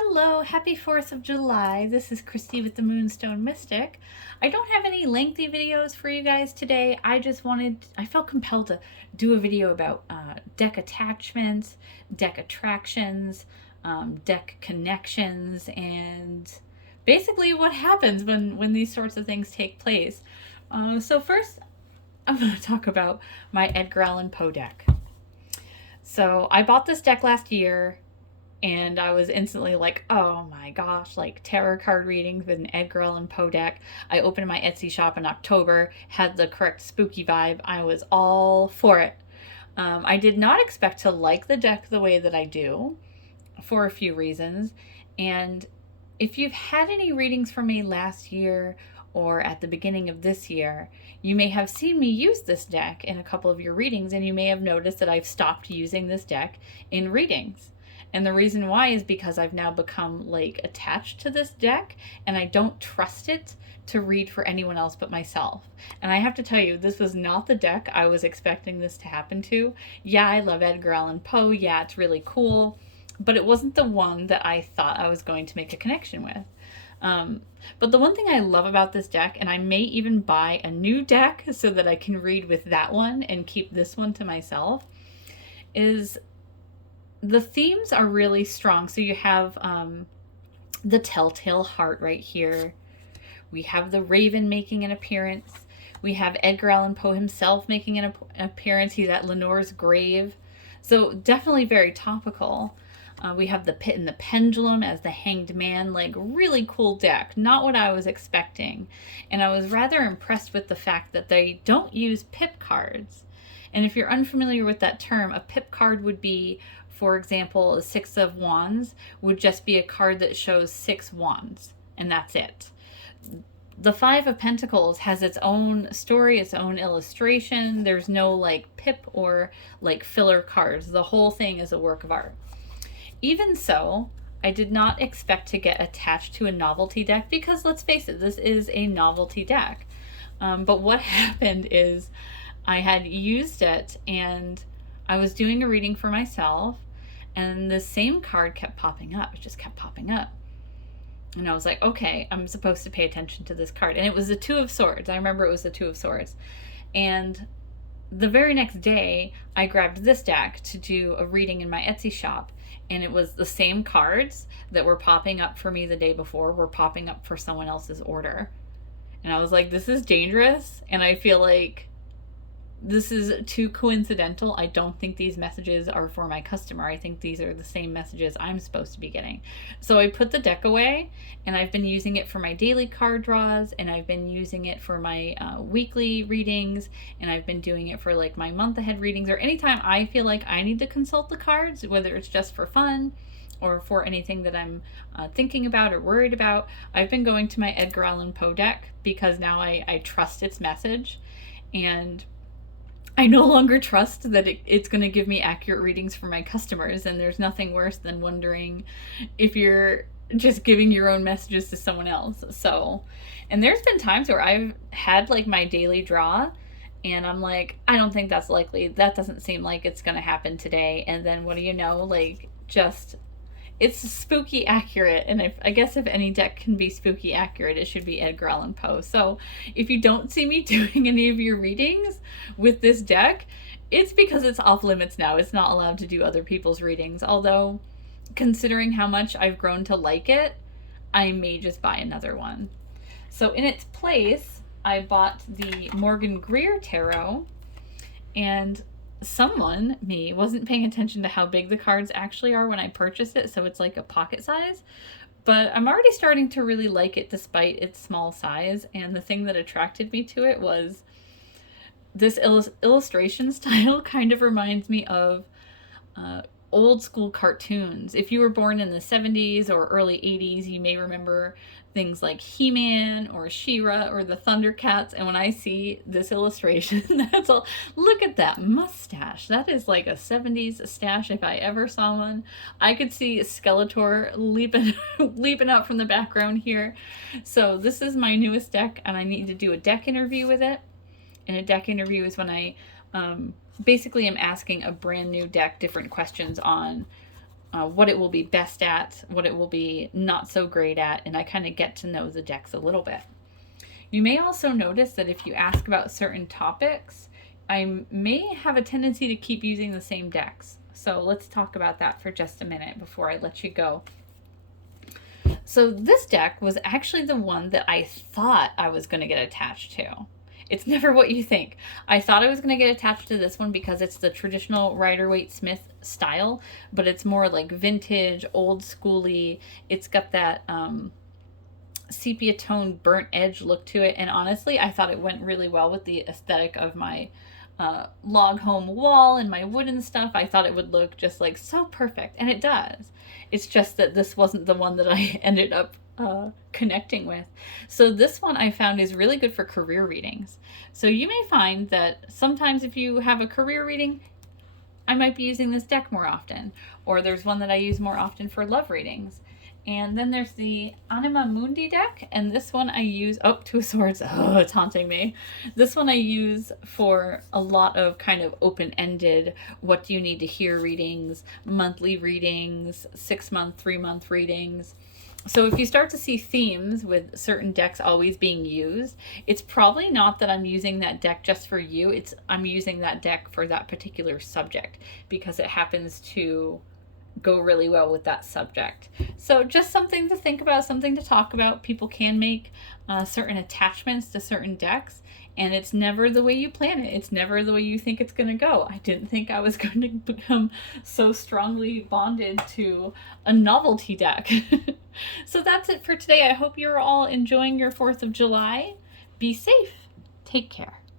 Hello, happy 4th of July. This is Christy with the Moonstone Mystic. I don't have any lengthy videos for you guys today. I felt compelled to do a video about deck attachments, deck attractions, deck connections, and basically what happens when these sorts of things take place. So first, I'm going to talk about my Edgar Allan Poe deck. So I bought this deck last year and I was instantly like, oh my gosh, like tarot card readings with an Edgar Allan Poe deck. I opened my Etsy shop in October, had the correct spooky vibe. I was all for it. I did not expect to like the deck the way that I do for a few reasons. And if you've had any readings from me last year or at the beginning of this year, you may have seen me use this deck in a couple of your readings, and you may have noticed that I've stopped using this deck in readings. And the reason why is because I've now become like attached to this deck and I don't trust it to read for anyone else but myself. And I have to tell you, this was not the deck I was expecting this to happen to. Yeah, I love Edgar Allan Poe. Yeah, it's really cool. But it wasn't the one that I thought I was going to make a connection with. But the one thing I love about this deck, and I may even buy a new deck so that I can read with that one and keep this one to myself, is the themes are really strong. So you have the Telltale Heart right here. We have the Raven making an appearance. We have Edgar Allan Poe himself making an appearance. He's at Lenore's grave. So definitely very topical. We have the Pit and the Pendulum as the Hanged Man. Like, really cool deck. Not what I was expecting. And I was rather impressed with the fact that they don't use pip cards. And if you're unfamiliar with that term, a pip card would be, for example, a Six of Wands would just be a card that shows 6 wands, and that's it. The Five of Pentacles has its own story, its own illustration. There's no like pip or like filler cards. The whole thing is a work of art. Even so, I did not expect to get attached to a novelty deck because, let's face it, this is a novelty deck. But what happened is I had used it and I was doing a reading for myself, and the same card kept popping up. It just kept popping up. And I was like, okay, I'm supposed to pay attention to this card. And it was the Two of Swords. I remember it was the Two of Swords. And the very next day, I grabbed this deck to do a reading in my Etsy shop. And it was the same cards that were popping up for me the day before were popping up for someone else's order. And I was like, this is dangerous. And I feel like this is too coincidental. I don't think these messages are for my customer. I think these are the same messages I'm supposed to be getting. So I put the deck away, and I've been using it for my daily card draws, and I've been using it for my weekly readings, and I've been doing it for like my month ahead readings, or anytime I feel like I need to consult the cards, whether it's just for fun or for anything that I'm thinking about or worried about. I've been going to my Edgar Allan Poe deck because now I trust its message, and I no longer trust that it's going to give me accurate readings for my customers. And there's nothing worse than wondering if you're just giving your own messages to someone else. So, and there's been times where I've had like my daily draw and I'm like, I don't think that's likely. That doesn't seem like it's going to happen today. And then what do you know? Like, just it's spooky accurate. And I guess if any deck can be spooky accurate, it should be Edgar Allan Poe. So if you don't see me doing any of your readings with this deck, it's because it's off limits now. It's not allowed to do other people's readings. Although, considering how much I've grown to like it, I may just buy another one. So in its place, I bought the Morgan Greer Tarot, and someone, me, wasn't paying attention to how big the cards actually are when I purchased it, so it's like a pocket size. But I'm already starting to really like it despite its small size, and the thing that attracted me to it was this illustration style kind of reminds me of old school cartoons. If you were born in the 70s or early 80s, you may remember things like He-Man or She-Ra or the Thundercats. And when I see this illustration, that's all. Look at that mustache. That is like a 70s stash if I ever saw one. I could see Skeletor leaping out from the background here. So this is my newest deck, and I need to do a deck interview with it. And a deck interview is when I basically am asking a brand new deck different questions on what it will be best at, what it will be not so great at, and I kind of get to know the decks a little bit. You may also notice that if you ask about certain topics, I may have a tendency to keep using the same decks. So let's talk about that for just a minute before I let you go. So this deck was actually the one that I thought I was going to get attached to. It's never what you think. I thought I was going to get attached to this one because it's the traditional Rider-Waite-Smith style, but it's more like vintage, old schooly. It's got that sepia tone burnt edge look to it, and honestly I thought it went really well with the aesthetic of my log home wall and my wooden stuff. I thought it would look just like so perfect, and it does. It's just that this wasn't the one that I ended up connecting with. So this one I found is really good for career readings. So you may find that sometimes if you have a career reading, I might be using this deck more often, or there's one that I use more often for love readings. And then there's the Anima Mundi deck, and this one I use, oh, Two of Swords, oh, it's haunting me. This one I use for a lot of kind of open-ended, what do you need to hear readings, monthly readings, 6-month, 3-month readings. So if you start to see themes with certain decks always being used, it's probably not that I'm using that deck just for you, I'm using that deck for that particular subject because it happens to go really well with that subject. So just something to think about, something to talk about. People can make certain attachments to certain decks, and it's never the way you plan it. It's never the way you think it's going to go. I didn't think I was going to become so strongly bonded to a novelty deck. So that's it for today. I hope you're all enjoying your 4th of July. Be safe. Take care.